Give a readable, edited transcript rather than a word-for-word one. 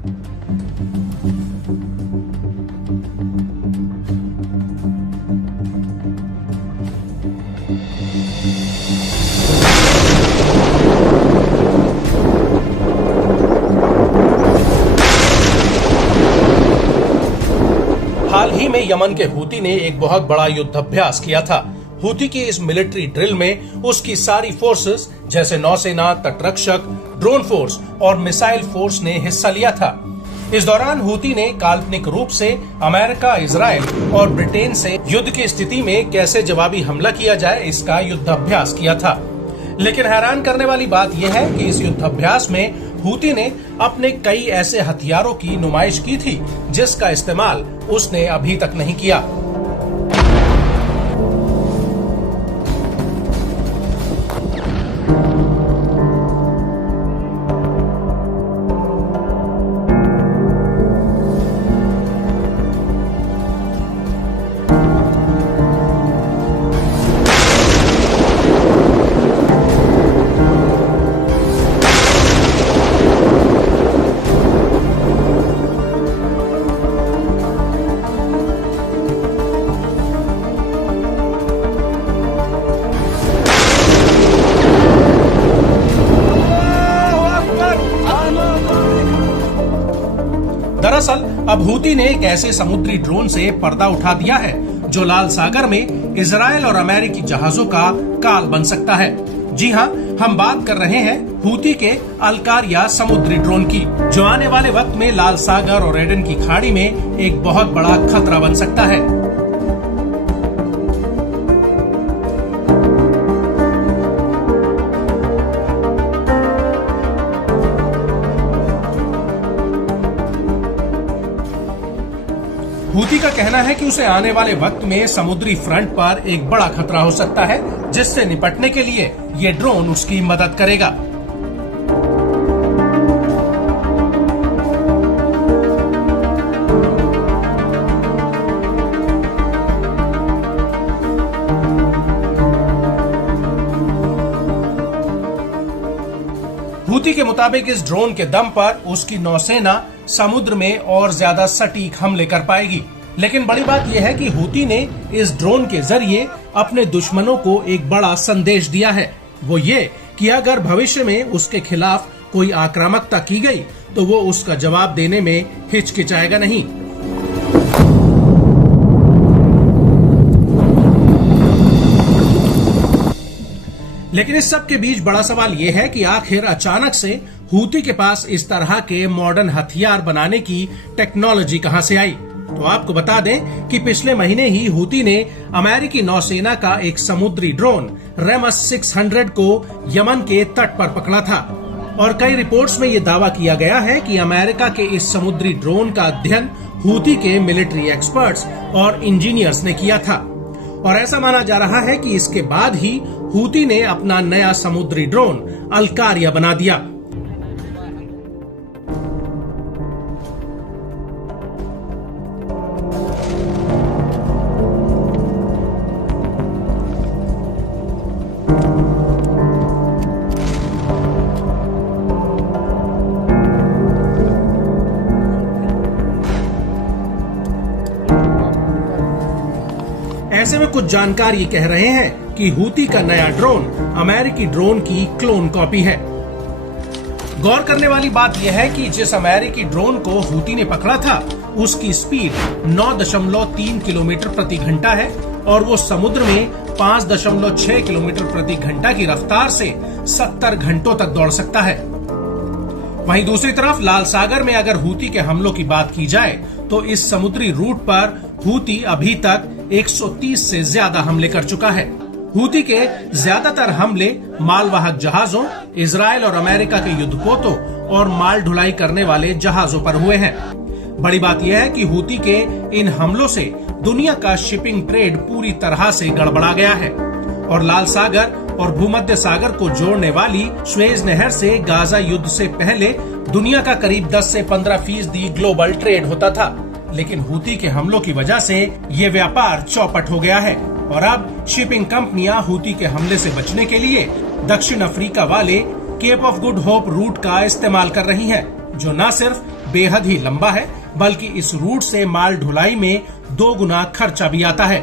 हाल ही में यमन के हूती ने एक बहुत बड़ा युद्धाभ्यास किया था। हूती की इस मिलिट्री ड्रिल में उसकी सारी फोर्सेस जैसे नौसेना, तटरक्षक, ड्रोन फोर्स और मिसाइल फोर्स ने हिस्सा लिया था। इस दौरान हूती ने काल्पनिक रूप से अमेरिका, इजराइल और ब्रिटेन से युद्ध की स्थिति में कैसे जवाबी हमला किया जाए इसका युद्धाभ्यास किया था। लेकिन हैरान करने वाली बात यह है कि इस युद्धाभ्यास में हूती ने अपने कई ऐसे हथियारों की नुमाइश की थी जिसका इस्तेमाल उसने अभी तक नहीं किया। दरअसल अब हूती ने एक ऐसे समुद्री ड्रोन से पर्दा उठा दिया है जो लाल सागर में इजराइल और अमेरिकी जहाजों का काल बन सकता है। जी हाँ, हम बात कर रहे हैं हूती के अलकारिया समुद्री ड्रोन की, जो आने वाले वक्त में लाल सागर और एडन की खाड़ी में एक बहुत बड़ा खतरा बन सकता है। हूती का कहना है कि उसे आने वाले वक्त में समुद्री फ्रंट पर एक बड़ा खतरा हो सकता है, जिससे निपटने के लिए ये ड्रोन उसकी मदद करेगा। हूती के मुताबिक इस ड्रोन के दम पर उसकी नौसेना समुद्र में और ज्यादा सटीक हमले कर पाएगी। लेकिन बड़ी बात यह है कि हूती ने इस ड्रोन के जरिए अपने दुश्मनों को एक बड़ा संदेश दिया है। वो ये कि अगर भविष्य में उसके खिलाफ कोई आक्रामकता की गई तो वो उसका जवाब देने में हिचकिचाएगा नहीं। लेकिन इस सब के बीच बड़ा सवाल यह है कि आखिर अचानक से हूती के पास इस तरह के मॉडर्न हथियार बनाने की टेक्नोलॉजी कहां से आई। तो आपको बता दें कि पिछले महीने ही हूती ने अमेरिकी नौसेना का एक समुद्री ड्रोन रेमस 600 को यमन के तट पर पकड़ा था और कई रिपोर्ट्स में यह दावा किया गया है कि अमेरिका के इस समुद्री ड्रोन का अध्ययन हूती के मिलिट्री एक्सपर्ट्स और इंजीनियर्स ने किया था। और ऐसा माना जा रहा है कि इसके बाद ही हूती ने अपना नया समुद्री ड्रोन अलकारिया बना दिया। ऐसे में कुछ जानकार ये कह रहे हैं कि हूती का नया ड्रोन अमेरिकी ड्रोन की क्लोन कॉपी है। गौर करने वाली बात यह है कि जिस अमेरिकी ड्रोन को हूती ने पकड़ा था उसकी स्पीड 9.3 किलोमीटर प्रति घंटा है और वो समुद्र में 5.6 किलोमीटर प्रति घंटा की रफ्तार से 70 घंटों तक दौड़ सकता है। वहीं दूसरी तरफ लाल सागर में अगर हूती के हमलों की बात की जाए तो इस समुद्री रूट पर हूती अभी तक 130 से ज्यादा हमले कर चुका है। हूती के ज्यादातर हमले मालवाहक जहाजों, इजराइल और अमेरिका के युद्धपोतों और माल ढुलाई करने वाले जहाजों पर हुए हैं। बड़ी बात यह है कि हूती के इन हमलों से दुनिया का शिपिंग ट्रेड पूरी तरह से गड़बड़ा गया है और लाल सागर और भूमध्य सागर को जोड़ने वाली स्वेज नहर से गाजा युद्ध से पहले दुनिया का करीब 10 से 15% ग्लोबल ट्रेड होता था। लेकिन हूती के हमलों की वजह से ये व्यापार चौपट हो गया है और अब शिपिंग कंपनियां हूती के हमले से बचने के लिए दक्षिण अफ्रीका वाले Cape of Good Hope route का इस्तेमाल कर रही हैं, जो न सिर्फ बेहद ही लंबा है बल्कि इस रूट से माल ढुलाई में 2 गुना खर्चा भी आता है।